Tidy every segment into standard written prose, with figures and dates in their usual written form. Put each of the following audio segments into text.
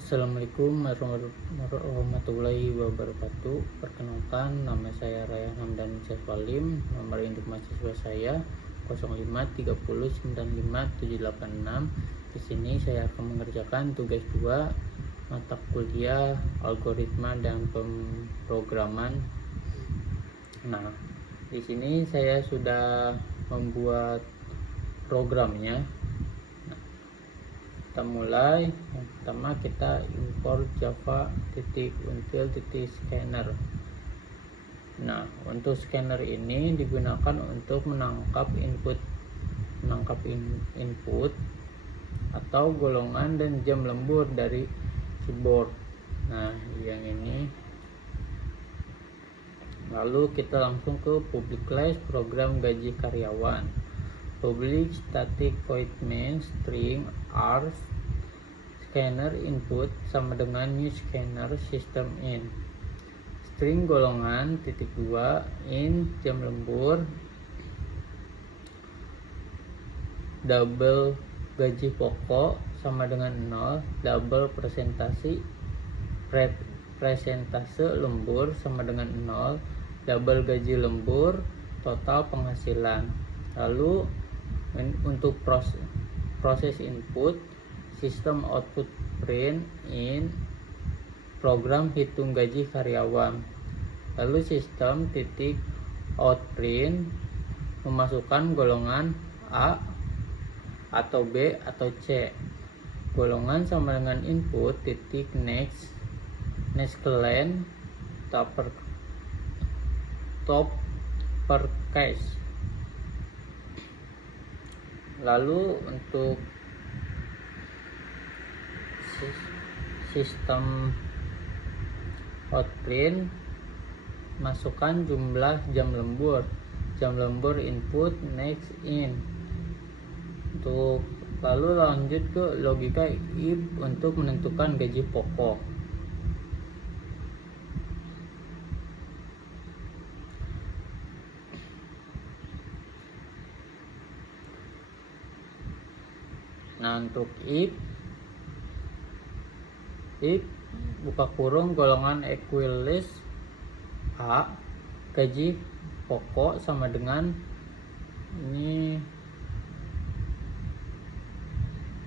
Assalamualaikum warahmatullahi wabarakatuh. Perkenalkan, nama saya Rayhan Hamdan Syahwalim. Nomor induk mahasiswa saya 053095786. Di sini saya akan mengerjakan tugas 2 mata kuliah algoritma dan pemrograman. Nah, di sini saya sudah membuat programnya. Kita mulai. Yang pertama kita import java.until.scanner. Nah, untuk scanner ini digunakan untuk menangkap input atau golongan dan jam lembur dari keyboard. Nah, yang ini. Lalu kita langsung ke public class program gaji karyawan. Public static void main string args scanner input sama dengan new scanner system in. String golongan titik 2 in jam lembur double gaji pokok sama dengan 0 double presentase lembur sama dengan 0 double gaji lembur total penghasilan. Lalu untuk proses input sistem output print in program hitung gaji karyawan. Lalu sistem titik out print memasukkan golongan A atau B atau C. Golongan sama dengan input titik next len top per case. Lalu untuk sistem outprint masukkan jumlah jam lembur input next in. Untuk lalu lanjut ke logika if untuk menentukan gaji pokok. Nah, untuk if buka kurung golongan equals A gaji pokok sama dengan ini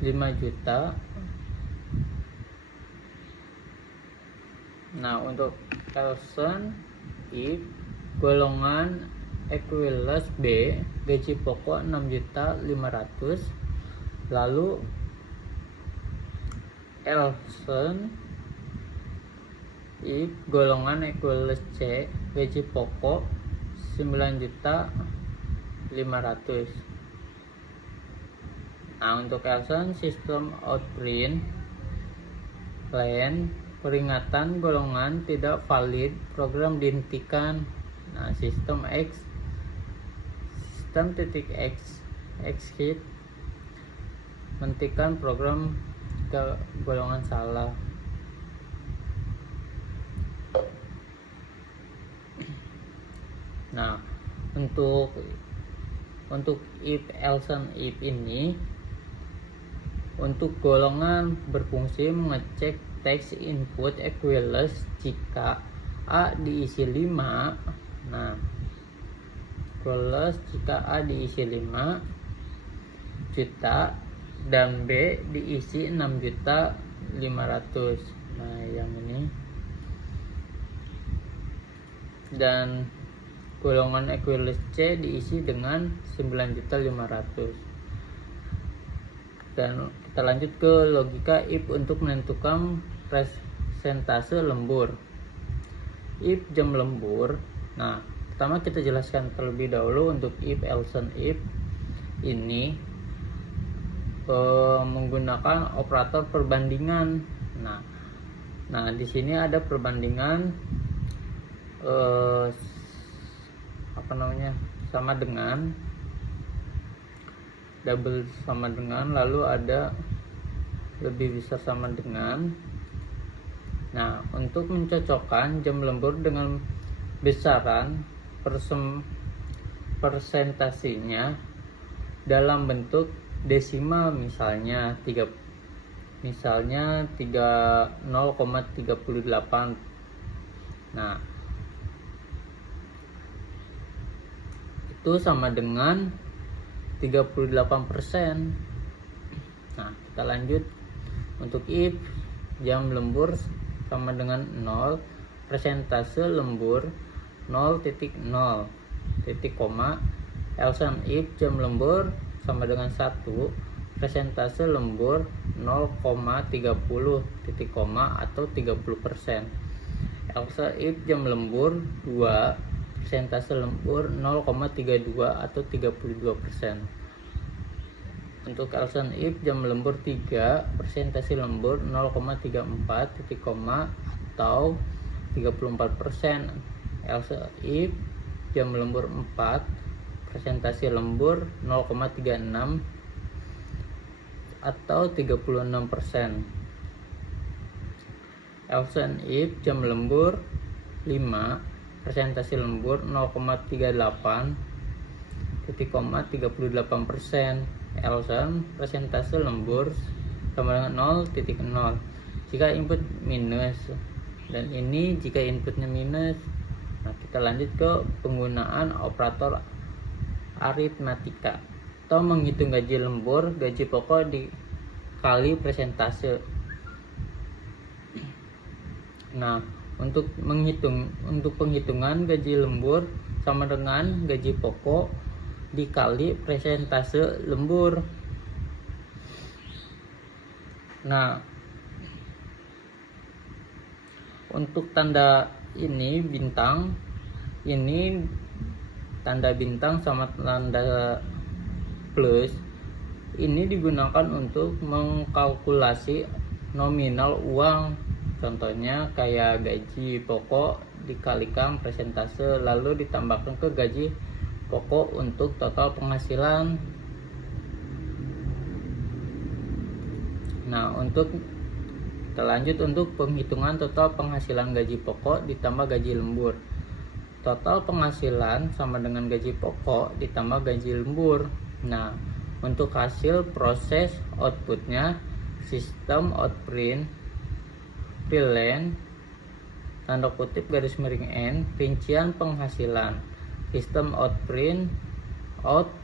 5 juta. Nah, untuk else if golongan equals B gaji pokok 6.500.000. Lalu else if golongan equals C gaji pokok 9.500.000. Nah, untuk else sistem outprint len peringatan golongan tidak valid program dihentikan. Nah, sistem titik exit hentikan program ke golongan salah. Nah, untuk if else if ini untuk golongan berfungsi mengecek teks input equals jika A diisi 5. Nah, equals jika A diisi 5 juta dan B diisi 6.500.000. Nah, yang ini. Dan golongan equals C diisi dengan 9.500.000. Dan kita lanjut ke logika if untuk menentukan presentase lembur. If jam lembur. Nah, pertama kita jelaskan terlebih dahulu untuk if else if ini menggunakan operator perbandingan. Nah, di sini ada perbandingan sama dengan double sama dengan, lalu ada lebih besar sama dengan. Nah, untuk mencocokkan jam lembur dengan besaran persentasenya dalam bentuk desimal, misalnya misalnya 0,38. Nah, itu sama dengan 38%. Nah, kita lanjut. Untuk if jam lembur sama dengan 0, persentase lembur 0,0, titik koma, else if jam lembur sama dengan 1, persentase lembur 0,30, titik koma, atau 30%. Else if jam lembur 2, persentase lembur 0,32 atau 32%. Untuk else if jam lembur 3, persentase lembur 0,34, titik koma, atau 34%. Else if jam lembur 4, persentase lembur 0,36 atau 36%. Else if jam lembur 5, persentase lembur 0,38, titik koma, 38%. Else persentase lembur sama dengan 0,0 jika input minus, dan ini jika inputnya minus. Nah, kita lanjut ke penggunaan operator aritmatika atau menghitung gaji lembur, gaji pokok dikali persentase. Nah, untuk penghitungan gaji lembur sama dengan gaji pokok dikali persentase lembur. Nah, untuk tanda ini bintang, ini tanda bintang sama tanda plus, ini digunakan untuk mengkalkulasi nominal uang. Contohnya kayak gaji pokok dikalikan persentase lalu ditambahkan ke gaji pokok untuk total penghasilan. Nah, kita lanjut untuk penghitungan total penghasilan gaji pokok ditambah gaji lembur. Total penghasilan sama dengan gaji pokok ditambah gaji lembur. Nah, untuk hasil proses outputnya sistem outprint priln tanda kutip garis miring n rincian penghasilan, sistem outprint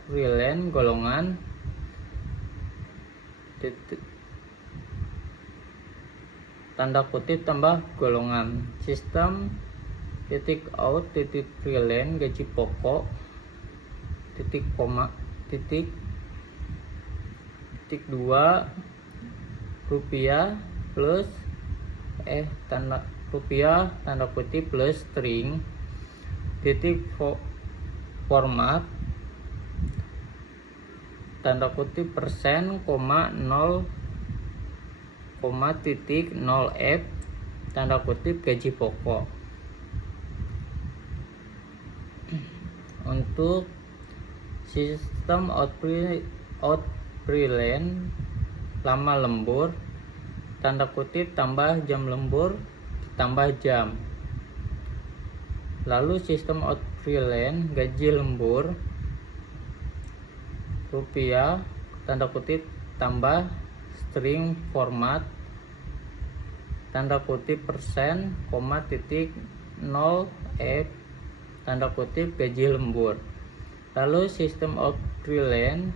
priln golongan tanda kutip tambah golongan, sistem out priln gaji pokok titik koma titik 2 rupiah plus rupiah tanda kutip plus string titik format tanda kutip persen koma 0 titik 0 f tanda kutip gaji pokok. Untuk sistem priln lama lembur tanda kutip tambah jam lembur tambah jam. Lalu sistem priln gaji lembur rupiah tanda kutip tambah string format tanda kutip persen koma titik 0 f tanda kutip gaji lembur. Lalu sistem priln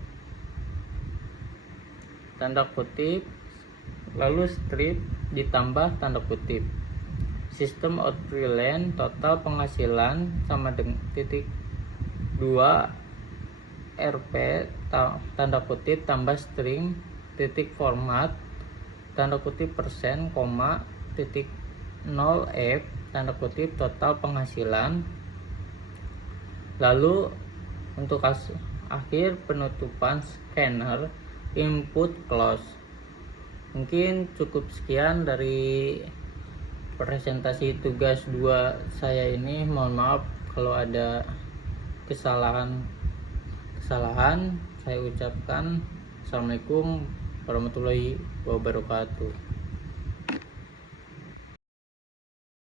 tanda kutip lalu strip ditambah tanda kutip sistem priln total penghasilan sama dengan titik 2 rp tanda kutip tambah string titik format tanda kutip persen koma titik 0 f tanda kutip total penghasilan. Lalu untuk akhir penutupan scanner input close. Mungkin cukup sekian dari presentasi tugas 2 saya ini. Mohon maaf kalau ada kesalahan saya ucapkan. Assalamualaikum warahmatullahi wabarakatuh.